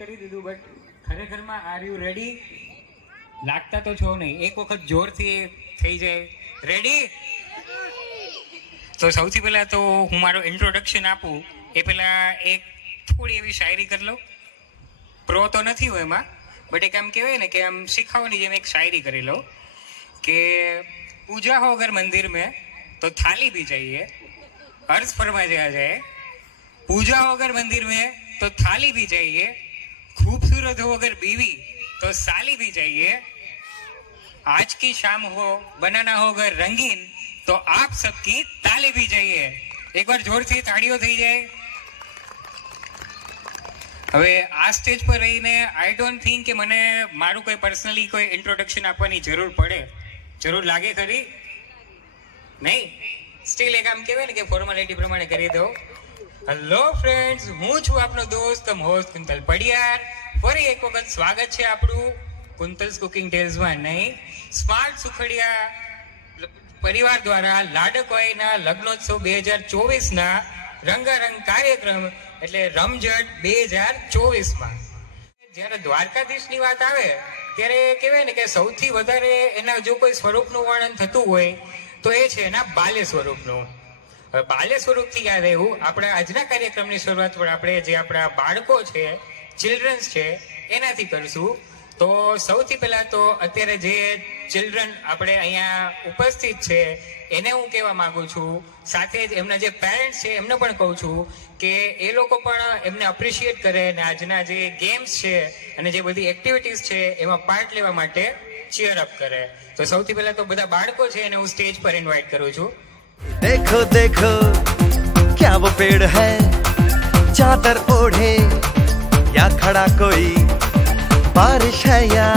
કરી દીધું, બટ ખરેખરમાં આર યુ રેડી? લાગતા તો છો નહીં. એક વખત જોરથી થઈ જાય. રેડી? તો સૌથી પહેલા તો હું મારું ઇન્ટ્રોડક્શન આપું એ પહેલા એક થોડી એવી શાયરી કરી લઉં. પ્રો તો નથી હું એમાં, બટ એક આમ કહેવાય ને કે આમ શીખાવવાની જેમ એક શાયરી કરી લઉં કે પૂજા હો અગર મંદિર में तो थाली भी चाहिए. अर्ज फरमा दिया जाए, पूजा हो अगर मंदिर में तो थाली भी चाहिए, खूबसूरत हो अगर बीवी तो साली भी चाहिए, आज की शाम हो बनाना हो अगर रंगीन तो आप सबकी ताली भी चाहिए. एक बार जोर से ताड़ीओ થઈ જાય. હવે આ સ્ટેજ પર રહીને આઈ ડોન્ટ થિંક કે મને મારું કોઈ પર્સનલી કોઈ ઇન્ટ્રોડક્શન આપવાની જરૂર પડે. જરૂર લાગે ખરી? નહીં? સ્ટીલ એક આમ કહેવાય ને કે ફોર્માલિટી પ્રમાણે કરી દો. હેલો ફ્રેન્ડ્સ, હું છું આપનો દોસ્ત તમ હોસ્ટ કુંતલ પડિયાર. ફરી એક વખત સ્વાગત છે આપણું કુંતલ્સ કુકિંગ ટેલ્સમાં. નહીં, સ્માર્ટ સુખડિયા પરિવાર દ્વારા લાડકવાઈના લગ્નોત્સવ 2024ના રંગારંગ કાર્યક્રમ એટલે રમઝટ 2024માં જ્યારે દ્વારકાધીશની વાત આવે ત્યારે કહેવાય ને કે સૌથી વધારે એના જો કોઈ સ્વરૂપનું વર્ણન થતું હોય તો એ છે એના બાલ્ય સ્વરૂપનું. હવે બાલ્ય સ્વરૂપથી યાદ આવ્યું, આપણા આજના કાર્યક્રમની શરૂઆત પણ આપણે જે આપણા બાળકો છે, ચિલ્ડ્રન્સ છે, એનાથી કરીશું. તો સૌથી પહેલા તો અત્યારે જે ચિલ્ડ્રન આપણે અહીંયા ઉપસ્થિત છે એને હું કહેવા માંગુ છું, સાથે જ એમના જે પેરેન્ટ્સ છે એમને પણ કહું છું કે એ લોકો પણ એમને અપ્રિશિએટ કરે અને આજના જે ગેમ્સ છે અને જે બધી એક્ટિવિટીઝ છે એમાં પાર્ટ લેવા માટે ચીયર અપ કરે. તો સૌથી પહેલા તો બધા બાળકો છે એને હું સ્ટેજ પર ઇન્વાઇટ કરું છું. देखो देखो क्या वो पेड़ है चादर ओढ़े या खड़ा कोई बारिश है या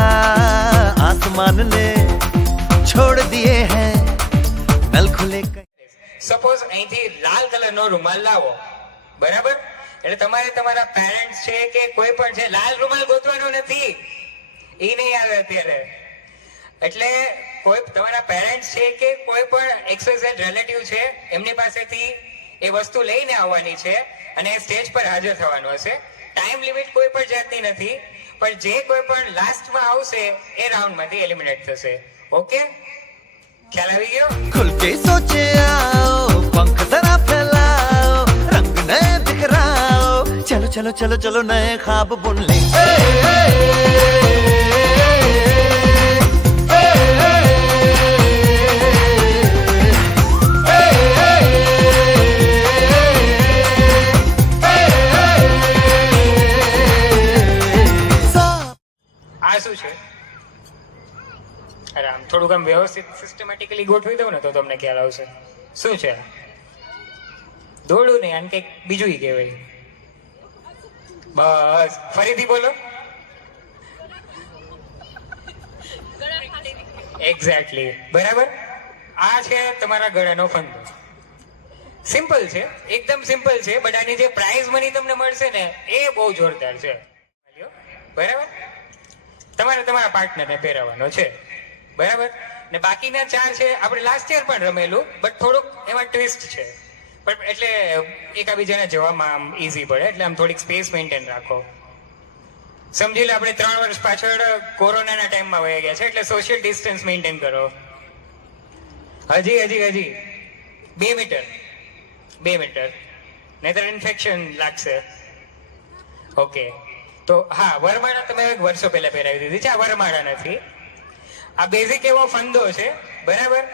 आसमान ने छोड़ दिए हैं नल खुले. સપોઝ અહીંથી લાલ કલરનો રૂમાલ લાવો, બરાબર? એટલે તમારે તમારા પેરેન્ટ્સ છે કે કોઈ પણ છે, લાલ રૂમાલ ગોતવાનો નથી, એ નહીં આવે અત્યારે. એટલે કોઈ તમારા પેરેન્ટ્સ છે કે કોઈ પણ એક્સવાયઝેડ રિલેટિવ છે એમની પાસેથી એ વસ્તુ લઈને આવવાની છે અને સ્ટેજ પર હાજર થવાનું હશે. ટાઈમ લિમિટ કોઈ પણ જાતની નથી, પણ જે કોઈ પણ લાસ્ટમાં આવશે એ રાઉન્ડમાંથી એલિમિનેટ થશે. ઓકે, ખ્યાલ આવી ગયો? खुल के सोचे आओ पंख जरा फैलाओ रंग नए बिखराओ चलो चलो चलो चलो नए ख्वाब बुन ले. આ શું છે? અરે આમ થોડુંક આમ વ્યવસ્થિત સિસ્ટમેટિકલી ગોઠવી દઉં ને તો તમને ખ્યાલ આવશે. શું છે? દોડું નહીં, આને કંઈક બીજું કહેવાય. બસ ફરીથી બોલો. એક્ઝેક્ટલી, બરાબર. આ છે તમારા ગળાનો ફંદો. સિમ્પલ છે, એકદમ સિમ્પલ છે, બટ આની જે પ્રાઇઝ મની તમને મળશે ને એ બહુ જોરદાર છે. બરાબર? તમારે તમારા પાર્ટનરને પહેરાવવાનો છે, બરાબર? ને બાકીના 4 છે આપણે લાસ્ટ યર પણ રમેલું, બટ થોડુંક એમાં ટ્વિસ્ટ છે. પણ એટલે એકાબીજાને જવામાં આમ ઇઝી પડે, એટલે આમ થોડીક સ્પેસ મેન્ટેન રાખો. સમજી લો આપણે 3 વર્ષ પાછળ કોરોનાના ટાઈમમાં વહી ગયા છે, એટલે સોશિયલ ડિસ્ટન્સ મેન્ટેન કરો. હજી 2 મીટર નહીતર ઇન્ફેક્શન લાગશે. ઓકે, તો હા, વરમાળા તમે વર્ષો પહેલા પહેરાવી દીધી છે. આ વરમાળા નથી, આ બેઝિક એવો ફંદો છે, બરાબર?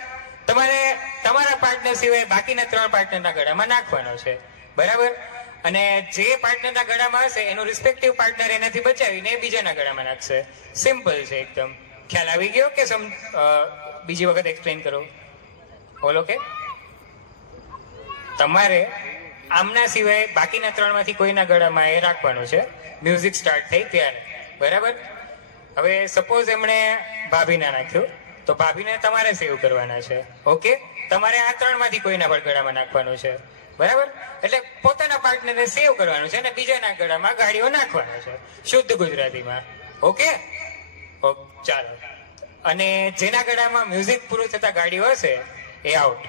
તમારે તમારા પાર્ટનર સિવાય બાકીના 3 પાર્ટનરના ગળામાં નાખવાનો છે, બરાબર? અને જે પાર્ટનરના ગળામાં હશે એનું રિસ્પેક્ટિવ પાર્ટનર એનાથી બચાવીને બીજાના ગળામાં નાખશે. સિમ્પલ છે એકદમ. ખ્યાલ આવી ગયો કે બીજી વખત એક્સપ્લેન કરો? બોલો કે તમારે આમના સિવાય બાકીના 3માંથી કોઈના ગળામાં એ રાખવાનું છે મ્યુઝિક સ્ટાર્ટ થઈ ત્યારે, બરાબર? હવે સપોઝ એમણે ભાભીના નાખ્યું તો ભાભીને તમારે સેવ કરવાના છે. ઓકે, તમારે આ 3માંથી કોઈના પણ ગળામાં નાખવાનું છે, બરાબર? એટલે પોતાના પાર્ટનરને સેવ કરવાનું છે અને બીજાના ગળામાં ગાડીઓ નાખવાના છે, શુદ્ધ ગુજરાતીમાં. ઓકે, ચાલો. અને જેના ગળામાં મ્યુઝિક પૂરું થતા ગાડીઓ હશે એ આઉટ.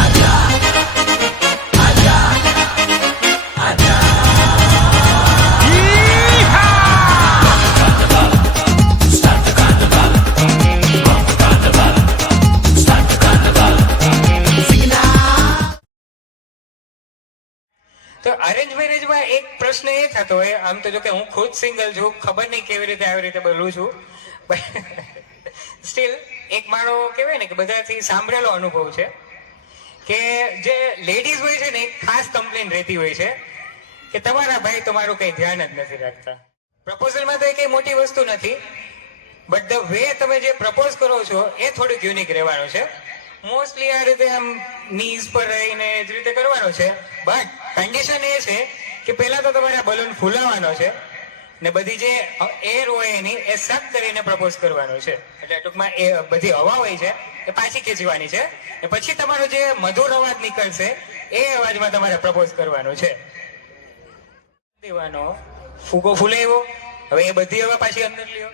આજા આજા આજા તો અરેન્જ મેરેજમાં એક પ્રશ્ન એ થતો હોય, આમ તો જો કે હું ખુદ સિંગલ છું, ખબર નહીં કેવી રીતે આવી રીતે બોલું છું, સ્ટીલ એક મારો કહેવાય ને કે બધાથી સાંભળેલો અનુભવ છે કે જે લેડીઝ હોય છે ને એક ખાસ કમ્પ્લેન રહેતી હોય છે કે તમારા ભાઈ તમારું કંઈ ધ્યાન જ નથી રાખતા. પ્રપોઝલમાં તો એ કંઈ મોટી વસ્તુ નથી, બટ ધ વે તમે જે પ્રપોઝ કરો છો એ થોડુંક યુનિક રહેવાનું છે. મોસ્ટલી આ રીતે આમ નીઝ પર રહીને એ જ રીતે કરવાનો છે, બટ કન્ડિશન એ છે કે પહેલા તો તમારે બલૂન ફૂલાવવાનો છે ને બધી જે એર હોય એની એ સક કરીને પ્રપોઝ કરવાનો છે. એટલે ટૂંકમાં એ બધી હવા હોય છે એ પાછી ખેંચવાની છે ને પછી તમારો જે મધુર અવાજ નીકળશે એ અવાજમાં તમારે પ્રપોઝ કરવાનું છે. દેવાનો ફૂગો ફૂલાવ્યો, હવે એ બધી હવા પાછી અંદર લ્યો.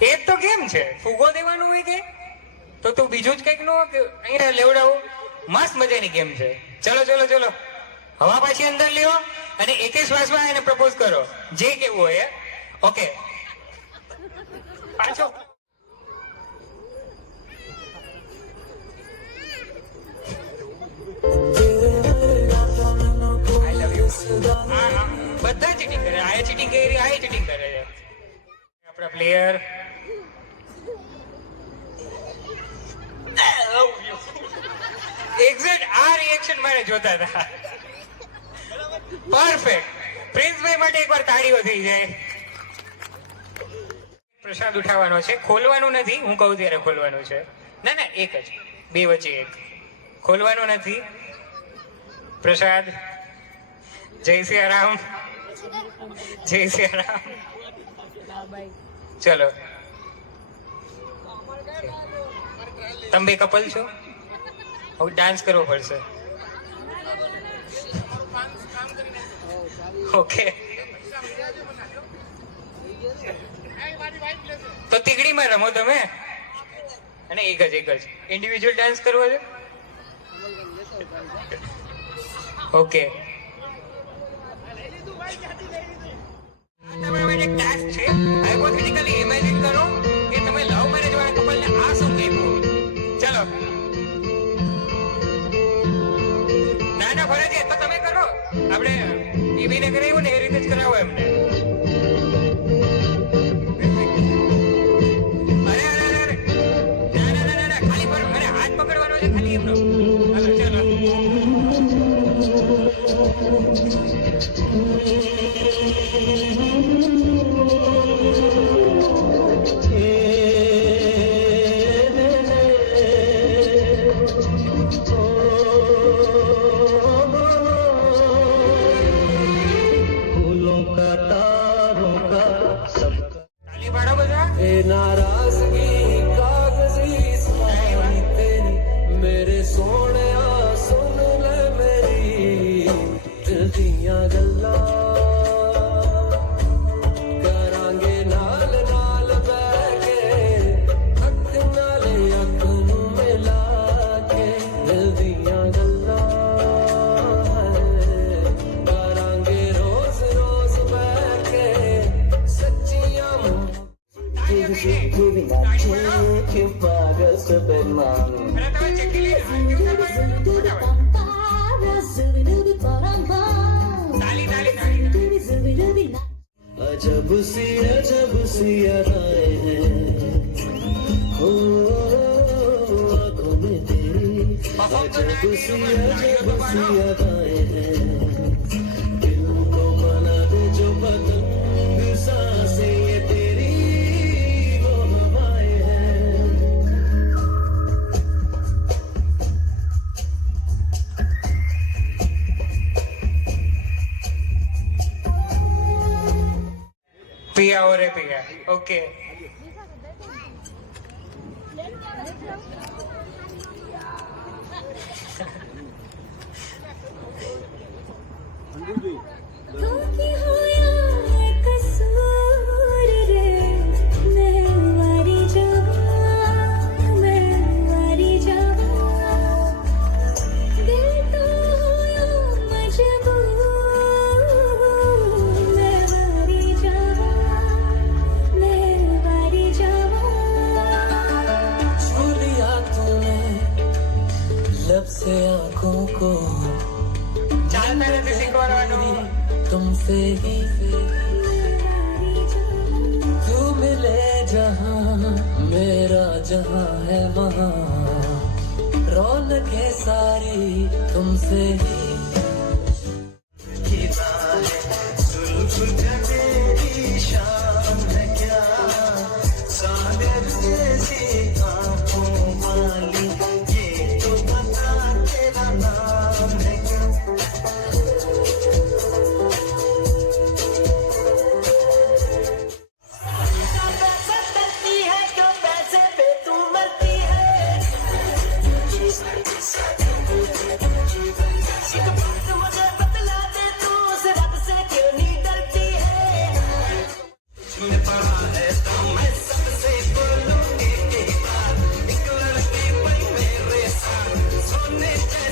એ જ તો કેમ છે, ફૂગો દેવાનું હોય કે તો તું બીજું જ કંઈક નો અહીંયા લેવડાવો. મસ્ત મજાની ગેમ છે. ચલો ચલો ચલો, હવા પાછી અંદર લ્યો અને એકે શ્વાસમાં એને પ્રપોઝ કરો જે કેવું હોય. ઓકે, પાછો આઈ લવ યુ. બધા ચીટિંગ કરે, આ ચીટિંગ કરી, આ ચીટિંગ કરે છે. આપણા પ્લેયર એક્ઝેક્ટ આ રિએક્શન મારે જોતા હતા. પરફેક્ટ. પ્રિન્સભાઈ માટે એકવાર તાળીઓ થઈ જાય. પ્રસાદ ઉઠાવવાનો છે, ખોલવાનું નથી. હું કહું ત્યારે ખોલવાનું છે. ના ના, એક જ, બે વચ્ચે એક. ખોલવાનું નથી. પ્રસાદ. જય સિયારામ, જય સિયારામ. ચલો, તમે બે કપલ છો, હવે ડાન્સ કરવો પડશે. ઓકે, તો તીકડીમાં રમો તમે. અને એક જ ઇન્ડિવિજ્યુઅલ ડાન્સ કરવો છે. ઓકે, તમારા માટે ટાસ્ક છે. હાઇપોથેટિકલી ઇમેજિન કરો કે તમે લવ મેરેજ વાળા કપલને આ શું કહેવું. ચલો, ના ના ફરજિયાત તો તમે કરો. આપણે ટીવીને કરાવ્યું ને એ રીતે જ કરાવો એમને. અરે અરે અરે અરે, ના ના ના ના, ખાલી પર અરે હાથ પકડવાનો છે ખાલી એમનો. હાલો ચલો. તાલી પાડો બધા. नाराजगी कागजी सवारी तेरी मेरे सोने सुन ले मेरी दिल दियां गल्लां करांगे नाल नाल बैके अख नाल अख नू मिला के दिल दियां गल्लां करांगे रोज रोज बैके सच्चियां તાળી તાળી. अजब सी अदाएं हैं हो आंखों में तेरी अजब सी अदाएं हैं दिल को मना दे जो पतंग सांसें ये तेरी वो हवाएं हैं पिया और पिया. ओके, धोखे होया कसूर रे मैं वारी जावा दिल तो होया मजबूर मैं वारी जावा छू लिया तूने लब से आंखों को ચાલતા નથી શીખવાડવાનું. तुमसे ही तू मिले जहां मेरा जहां है वहां रौनक है सारी तुमसे ही सोने